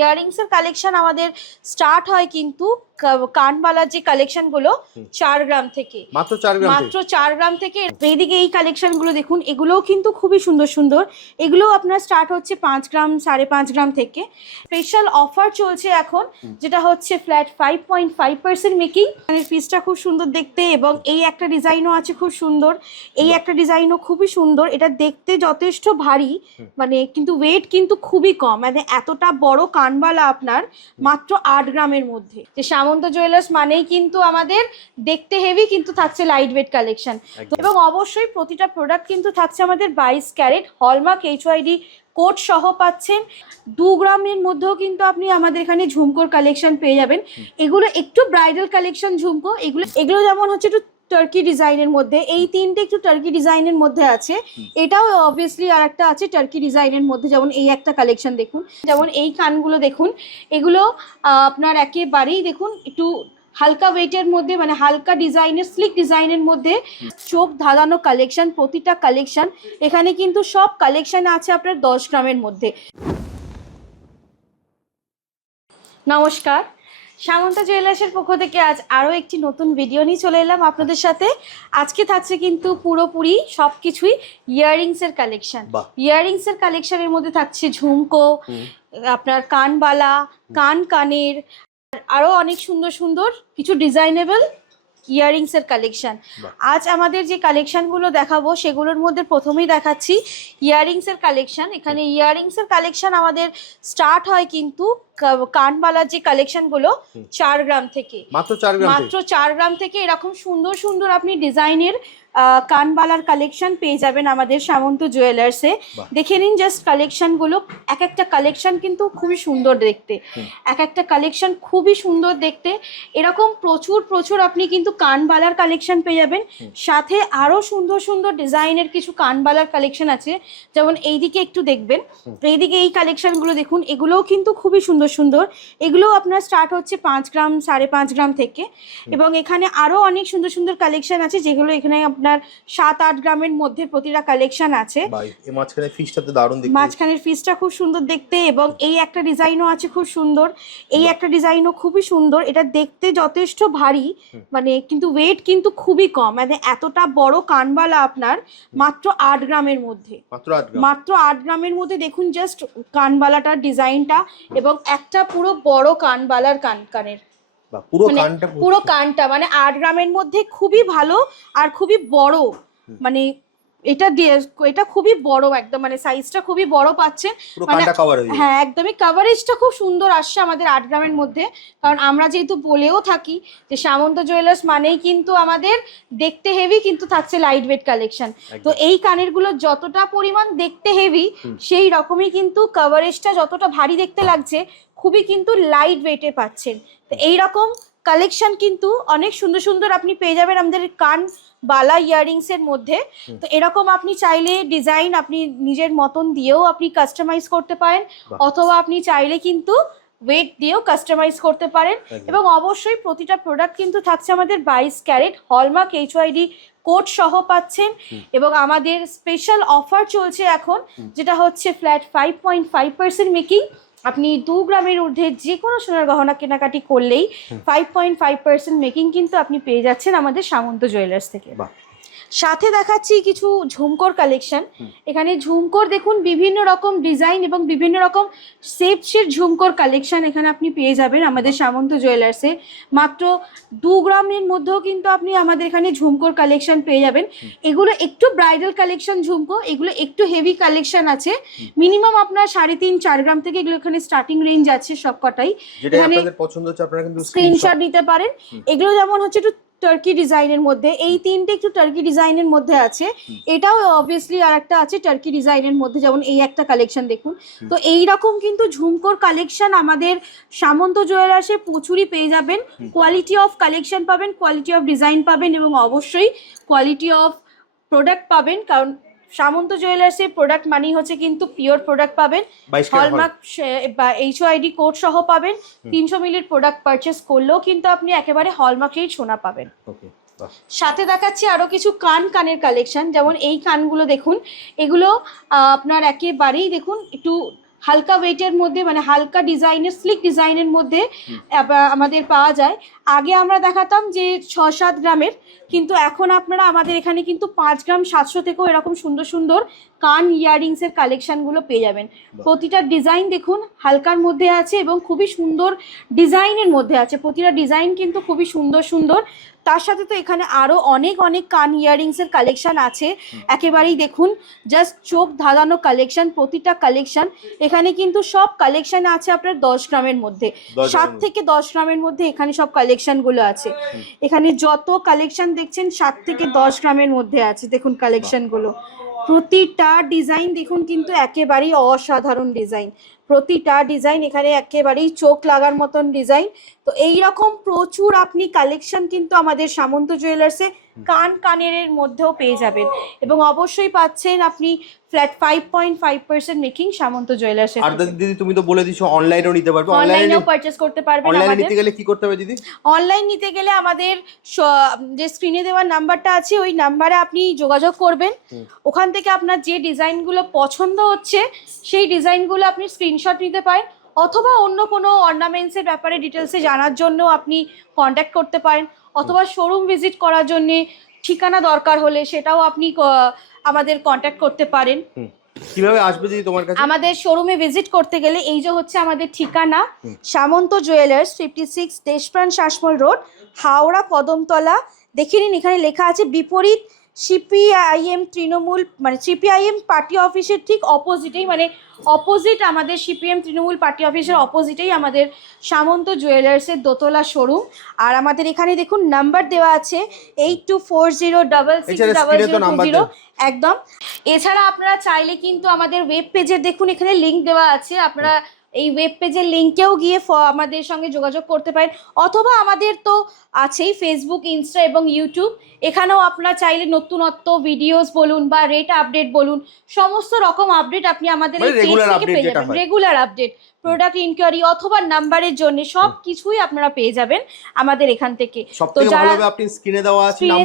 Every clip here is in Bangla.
ইয়ারিংসের কালেকশন আমাদের স্টার্ট হয় কিন্তু কানবালার যে কালেকশন গুলো 4 গ্রাম থেকে, মাত্র 4 গ্রাম থেকে। এইদিকে এই কালেকশন গুলো দেখুন, এগুলোও কিন্তু খুবই সুন্দর সুন্দর। এগুলো আপনার স্টার্ট হচ্ছে 5 গ্রাম 5.5 গ্রাম থেকে। স্পেশাল অফার চলছে এখন, যেটা হচ্ছে ফ্ল্যাট 5.5% মেকিং। পিসটা খুব সুন্দর দেখতে, এবং এই একটা ডিজাইনও আছে খুব সুন্দর। এই একটা ডিজাইনও খুবই সুন্দর। এটা দেখতে যথেষ্ট ভারী, মানে কিন্তু ওয়েট কিন্তু খুবই কম। মানে এতটা বড় কানবালা আপনার মাত্র 8 গ্রামের মধ্যে। যে সামন্ত জুয়েলার্স মানেই কিন্তু আমাদের দেখতে হেভি, কিন্তু থাকছে লাইট ওয়েট কালেকশন। এবং অবশ্যই প্রতিটা প্রোডাক্ট কিন্তু থাকছে আমাদের 22 ক্যারেট হলমার্ক HYD কোড সহ পাচ্ছেন। 2 গ্রামের মধ্যেও কিন্তু আপনি আমাদের এখানে ঝুমকোর কালেকশন পেয়ে যাবেন। এগুলো একটু ব্রাইডাল কালেকশন ঝুমকো। এগুলো যেমন হচ্ছে একটু টার্কি ডিজাইনের মধ্যে, এই তিনটে একটু টার্কি ডিজাইনের মধ্যে আছে। এটাও অবভিয়াসলি আর একটা আছে টার্কি ডিজাইনের মধ্যে। যেমন এই একটা কালেকশন দেখুন, যেমন এই কানগুলো দেখুন, এগুলো আপনার একেবারেই দেখুন একটু হালকা ওয়েটের মধ্যে, মানে হালকা ডিজাইনের স্লিক ডিজাইনের মধ্যে চোখ ধাঁধানো কালেকশন। প্রতিটা কালেকশন এখানে কিন্তু সব কালেকশন আছে আপনার 10 গ্রামের মধ্যে। নমস্কার, সামন্ত জুয়েলার্সের পক্ষ থেকে আজ আরও একটি নতুন ভিডিও নিয়ে চলে এলাম আপনাদের সাথে। আজকে থাকছে কিন্তু পুরোপুরি সব কিছুই ইয়াররিংসের কালেকশন। ইয়াররিংসের কালেকশনের মধ্যে থাকছে ঝুমকো, আপনার কানবালা, কানের, আরও অনেক সুন্দর সুন্দর কিছু ডিজাইনেবল ইয়াররিংসের কালেকশন। আজ আমাদের যে কালেকশনগুলো দেখাবো সেগুলোর মধ্যে প্রথমেই দেখাচ্ছি ইয়াররিংসের কালেকশন। এখানে ইয়াররিংসের কালেকশন আমাদের স্টার্ট হয় কিন্তু কানবালার যে কালেকশনগুলো 4 গ্রাম থেকে, মাত্র 4 গ্রাম থেকে। এরকম সুন্দর সুন্দর আপনি ডিজাইনের কানবালার কালেকশন পেয়ে যাবেন আমাদের সামন্ত জুয়েলার্সে। দেখে নিন জাস্ট কালেকশনগুলো। এক একটা কালেকশন কিন্তু খুবই সুন্দর দেখতে, এক একটা কালেকশন খুবই সুন্দর দেখতে। এরকম প্রচুর প্রচুর আপনি কিন্তু কানবালার কালেকশন পেয়ে যাবেন। সাথে আরও সুন্দর সুন্দর ডিজাইনের কিছু কানবালার কালেকশন আছে। যেমন এইদিকে একটু দেখবেন, এইদিকে এই কালেকশনগুলো দেখুন, এগুলোও কিন্তু খুবই সুন্দর সুন্দর। এগুলো আপনার স্টার্ট হচ্ছে 5 গ্রাম 5.5 গ্রাম থেকে। এবং এখানে আরও অনেক সুন্দর সুন্দর কালেকশন আছে, যেগুলো এখানে আপনার 7-8 গ্রামের মধ্যে প্রতিটা কালেকশন আছে। মাঝখানের পিসটা খুব সুন্দর দেখতে, এবং এই একটা ডিজাইনও আছে খুব সুন্দর। এই একটা ডিজাইনও খুবই সুন্দর। এটা দেখতে যথেষ্ট ভারী, মানে কিন্তু ওয়েট কিন্তু খুবই কম। মানে এতটা বড় কানবালা আপনার মাত্র 8 গ্রামের মধ্যে, মাত্র 8 গ্রামের মধ্যে। দেখুন জাস্ট কানবালাটার ডিজাইনটা, এবং একটা পুরো বড় কানবালার কানের পুরো কানটা, মানে 8 গ্রামের মধ্যে খুবই ভালো আর খুবই বড়। মানে এটা খুবই বড় একদম, মানে সাইজটা খুবই বড় পাচ্ছেন। মানে হ্যাঁ, একদমই কভারেজটা খুব সুন্দর আসছে আমাদের 8 গ্রামের মধ্যে। কারণ আমরা যেহেতু বলেও থাকি যে সামন্ত জুয়েলার্স মানেই কিন্তু আমাদের দেখতে হেভি, কিন্তু থাকছে লাইট ওয়েট কালেকশন। তো এই কানেরগুলো যতটা পরিমাণ দেখতে হেভি, সেই রকমই কিন্তু কভারেজটা যতটা ভারী দেখতে লাগছে, খুবই কিন্তু লাইট ওয়েটে পাচ্ছেন। তো এইরকম কালেকশন কিন্তু অনেক সুন্দর সুন্দর আপনি পেয়ে যাবেন আমাদের কানবালা ইয়াররিংসের মধ্যে। তো এরকম আপনি চাইলে ডিজাইন আপনি নিজের মতন দিয়েও আপনি কাস্টমাইজ করতে পারেন, অথবা আপনি চাইলে কিন্তু ওয়েট দিয়েও কাস্টমাইজ করতে পারেন। এবং অবশ্যই প্রতিটা প্রোডাক্ট কিন্তু থাকছে আমাদের 22 ক্যারেট হলমার্ক HYD কোড সহ পাচ্ছেন। এবং আমাদের স্পেশাল অফার চলছে এখন, যেটা হচ্ছে ফ্ল্যাট 5.5% মেকিং। আপনি 2 গ্রামের ঊর্ধ্বে যে কোনো সোনার গহনা কেনাকাটি করলেই 5.5% মেকিং কিন্তু আপনি পেয়ে যাচ্ছেন আমাদের সামন্ত জুয়েলার্স থেকে। সাথে দেখাচ্ছি কিছু ঝুমকোর কালেকশন। এখানে ঝুমকোর দেখুন বিভিন্ন রকম ডিজাইন এবং বিভিন্ন রকম শেপসের ঝুমকোর কালেকশন এখানে আপনি পেয়ে যাবেন আমাদের সামন্ত জুয়েলার্সে। মাত্র 2 গ্রামের মধ্যেও কিন্তু আপনি আমাদের এখানে ঝুমকোর কালেকশন পেয়ে যাবেন। এগুলো একটু ব্রাইডাল কালেকশন ঝুমকো, এগুলো একটু হেভি কালেকশন আছে। মিনিমাম আপনার 3.5-4 গ্রাম থেকে এগুলো এখানে স্টার্টিং রেঞ্জ আছে সব কটাই। এখানে স্ক্রিনশট নিতে পারেন। এগুলো যেমন হচ্ছে একটু টার্কি ডিজাইনের মধ্যে, এই তিনটে একটু টার্কি ডিজাইনের মধ্যে আছে। এটাও অবভিয়াসলি আর একটা আছে টার্কি ডিজাইনের মধ্যে। যেমন এই একটা কালেকশন দেখুন। তো এই রকম কিন্তু ঝুমকোর কালেকশন আমাদের সামন্ত জুয়েলার্সে প্রচুরই পেয়ে যাবেন। কোয়ালিটি অফ কালেকশন পাবেন, কোয়ালিটি অফ ডিজাইন পাবেন, এবং অবশ্যই কোয়ালিটি অফ প্রোডাক্ট পাবেন। কারণ সামন্ত জুয়েলার্সের প্রোডাক্ট মানেই হচ্ছে কিন্তু পিওর প্রোডাক্ট পাবেন, হলমার্ক বা HYD কোড সহ পাবেন। 300 মিলির প্রোডাক্ট পারচেস করলেও কিন্তু আপনি একেবারে হলমার্কের সোনা পাবেন। সাথে দেখাচ্ছি আরো কিছু কানের কালেকশন। যেমন এই কানগুলো দেখুন, এগুলো আপনার একেবারেই দেখুন একটু হালকা ওয়েটের মধ্যে মানে হালকা ডিজাইনের স্লিক ডিজাইনের মধ্যে আমাদের পাওয়া যায়। আগে আমরা দেখাতাম যে 6-7 গ্রামের, কিন্তু এখন আপনারা আমাদের এখানে কিন্তু 5 গ্রাম 700 থেকেও এরকম সুন্দর সুন্দর কান ইয়াররিংসের কালেকশানগুলো পেয়ে যাবেন। প্রতিটা ডিজাইন দেখুন হালকার মধ্যে আছে এবং খুবই সুন্দর ডিজাইনের মধ্যে আছে, প্রতিটা ডিজাইন কিন্তু খুবই সুন্দর সুন্দর। তার সাথে তো এখানে আরও অনেক অনেক কান ইয়াররিংসের কালেকশান আছে, একেবারেই দেখুন জাস্ট চোখ ধাঁধানো কালেকশান, প্রতিটা কালেকশান। এখানে কিন্তু সব কালেকশান আছে আপনার 10 গ্রামের মধ্যে, 7 থেকে 10 গ্রামের মধ্যে এখানে সব কালেকশানগুলো আছে। এখানে যত কালেকশান দেখছেন 7 থেকে 10 গ্রামের মধ্যে আছে, দেখুন কালেকশানগুলো। প্রতিটা ডিজাইন দেখুন কিন্তু একেবারেই অসাধারণ ডিজাইন, প্রতিটা ডিজাইন এখানে একেবারেই চোখ লাগার মতন ডিজাইন। তো এইরকম প্রচুর আপনি কালেকশন কিন্তু আমাদের সামন্ত জুয়েলার্সে কানের মধ্যেও পেয়ে যাবেন, এবং অবশ্যই পাচ্ছেন আপনি ফ্ল্যাট 5.5% মেকিং সামন্ত জুয়েলার্সে। আর দিদি তুমি তো বলে দিছো অনলাইনেও নিতে পারবে, অনলাইনেও পারচেজ করতে পারবেন। অনলাইনে নিতে গেলে কি করতে হবে দিদি? অনলাইন নিতে গেলে আমাদের যে স্ক্রিনে দেওয়ার নাম্বারটা আছে ওই নাম্বারে আপনি যোগাযোগ করবেন, ওখান থেকে আপনার যে ডিজাইনগুলো পছন্দ হচ্ছে সেই ডিজাইনগুলো আপনি স্ক্রিনশট নিতে পারেন, অথবা অন্য কোনো অর্নামেন্টসের ব্যাপারে ডিটেলসে জানার জন্য আপনি কন্ট্যাক্ট করতে পারেন, অথবা শোরুম ভিজিট করার জন্যে ঠিকানা দরকার হলে সেটাও আপনি আমাদের কন্ট্যাক্ট করতে পারেন। কিভাবে আসবে দিদি তোমার কাছে? আমাদের শোরুমে ভিজিট করতে গেলে এই যে হচ্ছে আমাদের ঠিকানা, সামন্ত জুয়েলার্স, 56 দেশপ্রাণ শাসমল রোড, হাওড়া কদমতলা। দেখে নিন এখানে লেখা আছে বিপরীত সিপিআইএম তৃণমূল, মানে সিপিআইএম পার্টি অফিসের ঠিক অপোজিটেই, মানে অপোজিট আমাদের সিপিএম তৃণমূল পার্টি অফিসের অপোজিটেই আমাদের সামন্ত জুয়েলার্সের দোতলা শোরুম। আর আমাদের এখানে দেখুন নাম্বার দেওয়া আছে 8240660020 একদম। এছাড়া আপনারা চাইলে কিন্তু আমাদের ওয়েব পেজের দেখুন এখানে লিঙ্ক দেওয়া আছে, আপনারা এই ওয়েব পেজের লিঙ্কেও গিয়ে আমাদের সঙ্গে যোগাযোগ করতে পারেন, অথবা আমাদের তো আছেই ফেসবুক, ইনস্টা এবং ইউটিউব, এখানেও আপনারা চাইলে নতুনত্ব ভিডিওস বলুন বা রেট আপডেট বলুন, সমস্ত রকম আপডেট আপনি আমাদের এই পেজ থেকে পেয়ে যাবেন। রেগুলার আপডেট, প্রোডাক্ট ইনকোয়ারি অথবা নাম্বারের জন্য সব কিছুই আপনারা পেয়ে যাবেন আমাদের এখান থেকে। তো যারা আপনি স্ক্রিনে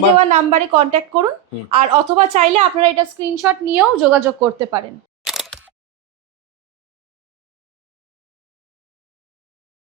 দেওয়া নাম্বারে কন্ট্যাক্ট করুন, আর অথবা চাইলে আপনারা এটা স্ক্রিনশট নিয়েও যোগাযোগ করতে পারেন।